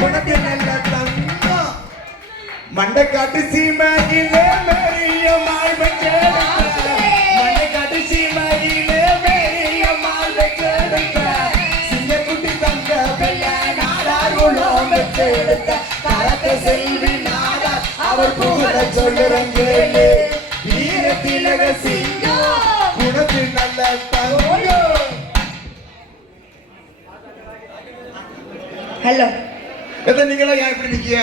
உனக்கு நல்ல தங்கம் மண்டைக்காட்டு சீமையிலே மேரியம்மாள் பெற்றெடுத்த மண்டைக்காட்டு சீமையிலே மேரியம்மாள் பெற்றெடுத்த சிங்கக்குட்டி தங்க பிள்ளை நாடார் உலகம் பெற்றெடுத்த கரத்தை செல்வி நாடார் அவர் புகழ சொல்லுறங்க வீர திலக சிங்கம் உனக்கு நல்ல தங்கம். ஹலோ நீங்களா ஏன் இப்படி நிக்க